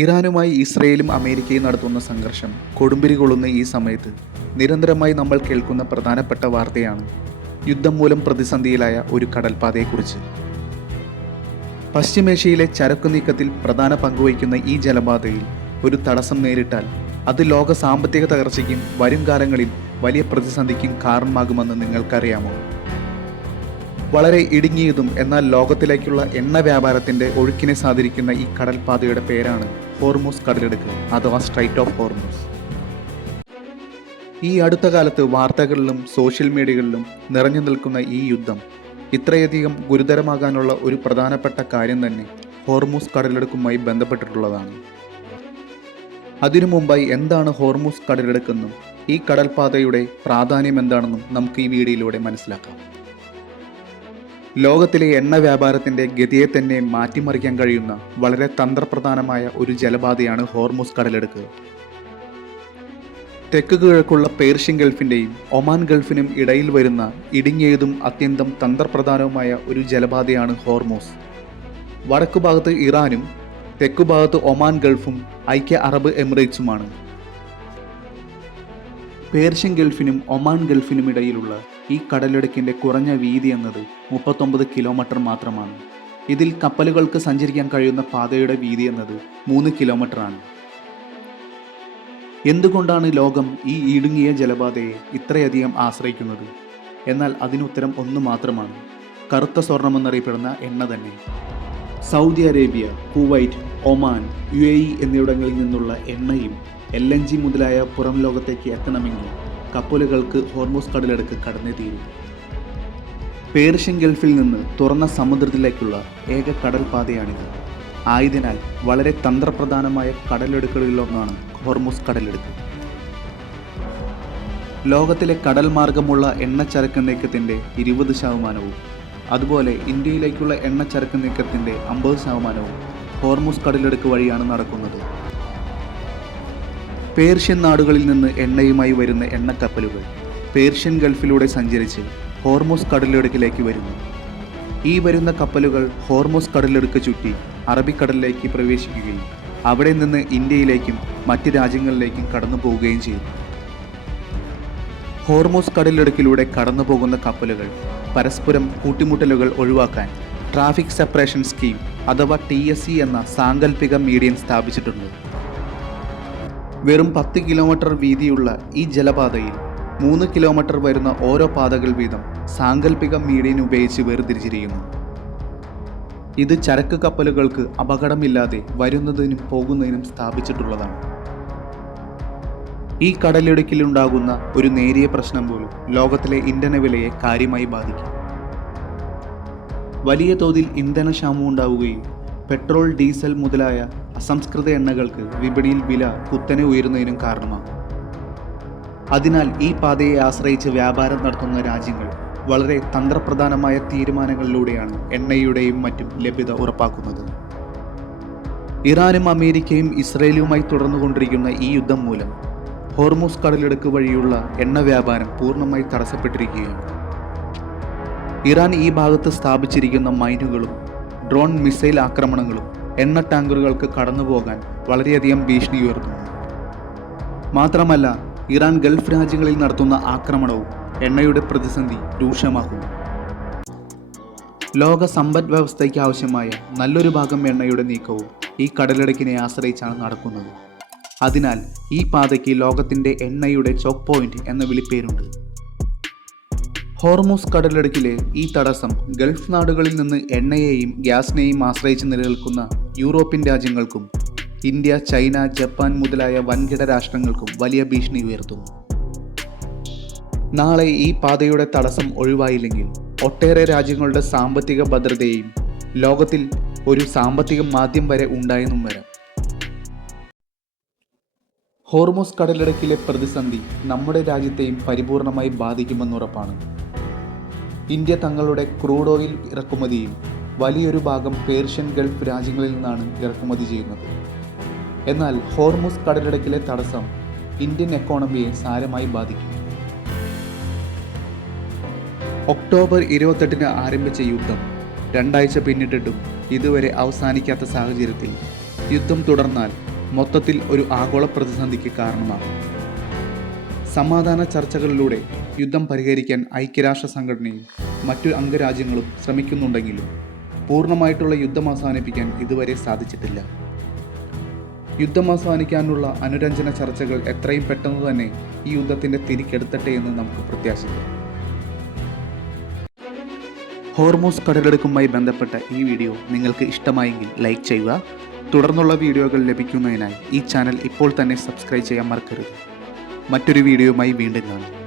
ഇറാനുമായി ഇസ്രയേലും അമേരിക്കയും നടത്തുന്ന സംഘർഷം കൊടുമ്പിരി കൊള്ളുന്ന ഈ സമയത്ത് നിരന്തരമായി നമ്മൾ കേൾക്കുന്ന പ്രധാനപ്പെട്ട വാർത്തയാണ് യുദ്ധം മൂലം പ്രതിസന്ധിയിലായ ഒരു കടൽപ്പാതയെക്കുറിച്ച്. പശ്ചിമേഷ്യയിലെ ചരക്കു നീക്കത്തിൽ പ്രധാന പങ്കുവഹിക്കുന്ന ഈ ജലപാതയിൽ ഒരു തടസ്സം നേരിട്ടാൽ അത് ലോക സാമ്പത്തിക തകർച്ചയ്ക്കും വരും കാലങ്ങളിൽ വലിയ പ്രതിസന്ധിക്കും കാരണമാകുമെന്ന് നിങ്ങൾക്കറിയാമോ? വളരെ ഇടുങ്ങിയതും എന്നാൽ ലോകത്തിലേക്കുള്ള എണ്ണ വ്യാപാരത്തിന്റെ ഒഴുക്കിനെ സാധിക്കുന്ന ഈ കടൽപ്പാതയുടെ പേരാണ് ഹോർമൂസ് കടലിടുക്ക് അഥവാ സ്ട്രൈറ്റ് ഓഫ് ഹോർമൂസ്. ഈ അടുത്ത കാലത്ത് വാർത്തകളിലും സോഷ്യൽ മീഡിയകളിലും നിറഞ്ഞു നിൽക്കുന്ന ഈ യുദ്ധം ഇത്രയധികം ഗുരുതരമാകാനുള്ള ഒരു പ്രധാനപ്പെട്ട കാര്യം തന്നെ ഹോർമൂസ് കടലിടുക്കുമായി ബന്ധപ്പെട്ടിട്ടുള്ളതാണ്. അതിനു മുമ്പായി എന്താണ് ഹോർമൂസ് കടലിടുക്കെന്നും ഈ കടൽപ്പാതയുടെ പ്രാധാന്യം എന്താണെന്നും നമുക്ക് ഈ വീഡിയോയിലൂടെ മനസ്സിലാക്കാം. ലോകത്തിലെ എണ്ണ വ്യാപാരത്തിന്റെ ഗതിയെ തന്നെ മാറ്റിമറിക്കാൻ കഴിയുന്ന വളരെ തന്ത്രപ്രധാനമായ ഒരു ജലപാതയാണ് ഹോർമൂസ് കടലിടുക്ക്. തെക്ക് കിഴക്കുള്ള പേർഷ്യൻ ഗൾഫിന്റെയും ഒമാൻ ഗൾഫിനും ഇടയിൽ വരുന്ന ഇടുങ്ങിയതും അത്യന്തം തന്ത്രപ്രധാനവുമായ ഒരു ജലപാതയാണ് ഹോർമൂസ്. വടക്കു ഭാഗത്ത് ഇറാനും തെക്കു ഭാഗത്ത് ഒമാൻ ഗൾഫും ഐക്യ അറബ് എമിറേറ്റ്സുമാണ്. പേർഷ്യൻ ഗൾഫിനും ഒമാൻ ഗൾഫിനും ഇടയിലുള്ള ഈ കടലിടുക്കിന്റെ കുറഞ്ഞ വീതി എന്നത് 39 കിലോമീറ്റർ മാത്രമാണ്. ഇതിൽ കപ്പലുകൾക്ക് സഞ്ചരിക്കാൻ കഴിയുന്ന പാതയുടെ വീതി എന്നത് 3 കിലോമീറ്റർ ആണ്. എന്തുകൊണ്ടാണ് ലോകം ഈ ഇടുങ്ങിയ ജലപാതയെ ഇത്രയധികം ആശ്രയിക്കുന്നത്? എന്നാൽ അതിനുത്തരം ഒന്ന് മാത്രമാണ്: കറുത്ത സ്വർണമെന്നറിയപ്പെടുന്ന എണ്ണ തന്നെ. Saudi Arabia, Kuwait, Oman, UAE എന്നിവിടങ്ങളിൽ നിന്നുള്ള എണ്ണയും LNG മുതലായ പുറം ലോകത്തേക്ക് എത്തണമെങ്കിൽ കപ്പലുകൾക്ക് ഹോർമൂസ് കടലിടുക്ക് കടന്നേ തീരും. പേർഷ്യൻ ഗൾഫിൽ നിന്ന് തുറന്ന സമുദ്രത്തിലേക്കുള്ള ഏക കടൽപാതയാണിത്. ആയതിനാൽ വളരെ തന്ത്രപ്രധാനമായ കടലിടുക്കുകളിലൊന്നാണ് ഹോർമൂസ് കടലിടുക്ക്. ലോകത്തിലെ കടൽ മാർഗമുള്ള എണ്ണച്ചരക്ക് നീക്കത്തിന്റെ 20%, അതുപോലെ ഇന്ത്യയിലേക്കുള്ള എണ്ണച്ചരക്ക് നീക്കത്തിന്റെ 50% ഹോർമൂസ് കടലിടുക്ക് വഴിയാണ് നടക്കുന്നത്. പേർഷ്യൻ നാടുകളിൽ നിന്ന് എണ്ണയുമായി വരുന്ന എണ്ണക്കപ്പലുകൾ പേർഷ്യൻ ഗൾഫിലൂടെ സഞ്ചരിച്ച് ഹോർമൂസ് കടലിടുക്കിലേക്ക് വരുന്നു. ഈ വരുന്ന കപ്പലുകൾ ഹോർമൂസ് കടലിടുക്ക് ചുറ്റി അറബിക്കടലിലേക്ക് പ്രവേശിക്കുകയും അവിടെ നിന്ന് ഇന്ത്യയിലേക്കും മറ്റ് രാജ്യങ്ങളിലേക്കും കടന്നു പോവുകയും ചെയ്യുന്നു. ഹോർമൂസ് കടലിടുക്കിലൂടെ കടന്നു പോകുന്ന കപ്പലുകൾ പരസ്പരം കൂട്ടിമുട്ടലുകൾ ഒഴിവാക്കാൻ ട്രാഫിക് സെപ്പറേഷൻ സ്കീം അഥവാ TSC എന്ന സാങ്കല്പിക മീഡിയൻ സ്ഥാപിച്ചിട്ടുണ്ട്. വെറും 10 കിലോമീറ്റർ വീതിയുള്ള ഈ ജലപാതയിൽ 3 കിലോമീറ്റർ വരുന്ന ഓരോ പാതകൾ വീതം സാങ്കല്പിക മീഡിയൻ ഉപയോഗിച്ച് വേർതിരിച്ചിരിക്കുന്നു. ഇത് ചരക്ക് കപ്പലുകൾക്ക് അപകടമില്ലാതെ വരുന്നതിനും പോകുന്നതിനും സ്ഥാപിച്ചിട്ടുള്ളതാണ്. ഈ കടലിടുക്കിലുണ്ടാകുന്ന ഒരു നേരിയ പ്രശ്നം പോലും ലോകത്തിലെ ഇന്ധന വിലയെ കാര്യമായി ബാധിക്കും. വലിയ തോതിൽ ഇന്ധനക്ഷാമം ഉണ്ടാവുകയും പെട്രോൾ, ഡീസൽ മുതലായ അസംസ്കൃത എണ്ണകൾക്ക് വിപണിയിൽ വില കുത്തനെ ഉയരുന്നതിനും കാരണമാകും. അതിനാൽ ഈ പാതയെ ആശ്രയിച്ച് വ്യാപാരം നടത്തുന്ന രാജ്യങ്ങൾ വളരെ തന്ത്രപ്രധാനമായ തീരുമാനങ്ങളിലൂടെയാണ് എണ്ണയുടെയും മറ്റും ലഭ്യത ഉറപ്പാക്കുന്നത്. ഇറാനും അമേരിക്കയും ഇസ്രയേലുമായി തുടർന്നുകൊണ്ടിരിക്കുന്ന ഈ യുദ്ധം മൂലം ഹോർമൂസ് കടലിടുക്ക് വഴിയുള്ള എണ്ണ വ്യാപാരം പൂർണ്ണമായി തടസ്സപ്പെട്ടിരിക്കുകയാണ്. ഇറാൻ ഈ ഭാഗത്ത് സ്ഥാപിച്ചിരിക്കുന്ന മൈനുകളും ഡ്രോൺ മിസൈൽ ആക്രമണങ്ങളും എണ്ണ ടാങ്കറുകൾക്ക് കടന്നുപോകാൻ വളരെയധികം ഭീഷണി ഉയർത്തുന്നു. മാത്രമല്ല, ഇറാൻ ഗൾഫ് രാജ്യങ്ങളിൽ നടത്തുന്ന ആക്രമണവും എണ്ണയുടെ പ്രതിസന്ധി രൂക്ഷമാക്കുന്നു. ലോക സമ്പദ് വ്യവസ്ഥയ്ക്ക് ആവശ്യമായ നല്ലൊരു ഭാഗം എണ്ണയുടെ നീക്കവും ഈ കടലിടുക്കിനെ ആശ്രയിച്ചാണ് നടക്കുന്നത്. അതിനാൽ ഈ പാതയ്ക്ക് ലോകത്തിന്റെ എണ്ണയുടെ ചോക്ക് പോയിന്റ് എന്ന വിളിപ്പേരുണ്ട്. ഹോർമൂസ് കടലിടുക്കിലെ ഈ തടസ്സം ഗൾഫ് നാടുകളിൽ നിന്ന് എണ്ണയെയും ഗ്യാസിനെയും ആശ്രയിച്ച് നിലനിൽക്കുന്ന യൂറോപ്യൻ രാജ്യങ്ങൾക്കും ഇന്ത്യ, ചൈന, ജപ്പാൻ മുതലായ വൻകിട രാഷ്ട്രങ്ങൾക്കും വലിയ ഭീഷണി ഉയർത്തുന്നു. നാളെ ഈ പാതയുടെ തടസ്സം ഒഴിവായില്ലെങ്കിൽ ഒട്ടേറെ രാജ്യങ്ങളുടെ സാമ്പത്തിക ഭദ്രതയെയും ലോകത്തിൽ ഒരു സാമ്പത്തിക മാന്ദ്യം വരെ ഉണ്ടായെന്നും വരാം. ഹോർമൂസ് കടലിടുക്കിലെ പ്രതിസന്ധി നമ്മുടെ രാജ്യത്തെയും പരിപൂർണമായി ബാധിക്കുമെന്നുറപ്പാണ്. ഇന്ത്യ തങ്ങളുടെ ക്രൂഡ് ഓയിൽ ഇറക്കുമതിയിൽ വലിയൊരു ഭാഗം പേർഷ്യൻ ഗൾഫ് രാജ്യങ്ങളിൽ നിന്നാണ് ഇറക്കുമതി ചെയ്യുന്നത്. എന്നാൽ ഹോർമൂസ് കടലിടുക്കിലെ തടസ്സം ഇന്ത്യൻ എക്കോണമിയെ സാരമായി ബാധിക്കും. ഒക്ടോബർ 28 ആരംഭിച്ച യുദ്ധം 2 ആഴ്ച പിന്നിട്ടിട്ടും ഇതുവരെ അവസാനിക്കാത്ത സാഹചര്യത്തിൽ യുദ്ധം തുടർന്നാൽ മൊത്തത്തിൽ ഒരു ആഗോള പ്രതിസന്ധിക്ക് കാരണമാകും. സമാധാന ചർച്ചകളിലൂടെ യുദ്ധം പരിഹരിക്കാൻ ഐക്യരാഷ്ട്ര സംഘടനയും മറ്റു അംഗരാജ്യങ്ങളും ശ്രമിക്കുന്നുണ്ടെങ്കിലും പൂർണ്ണമായിട്ടുള്ള യുദ്ധം അവസാനിപ്പിക്കാൻ ഇതുവരെ സാധിച്ചിട്ടില്ല. യുദ്ധം അവസാനിക്കാനുള്ള അനുരഞ്ജന ചർച്ചകൾ എത്രയും പെട്ടെന്ന് തന്നെ ഈ യുദ്ധത്തിൻ്റെ തിരിക്കെടുത്തട്ടെ എന്ന് നമുക്ക് പ്രത്യാശിക്കാം. ഹോർമൂസ് കടലെടുക്കുമായി ബന്ധപ്പെട്ട ഈ വീഡിയോ നിങ്ങൾക്ക് ഇഷ്ടമായെങ്കിൽ ലൈക്ക് ചെയ്യുക. തുടർന്നുള്ള വീഡിയോകൾ ലഭിക്കുന്നതിനായി ഈ ചാനൽ ഇപ്പോൾ തന്നെ സബ്സ്ക്രൈബ് ചെയ്യാൻ മറക്കരുത്. മറ്റൊരു വീഡിയോയുമായി വീണ്ടും കാണാം.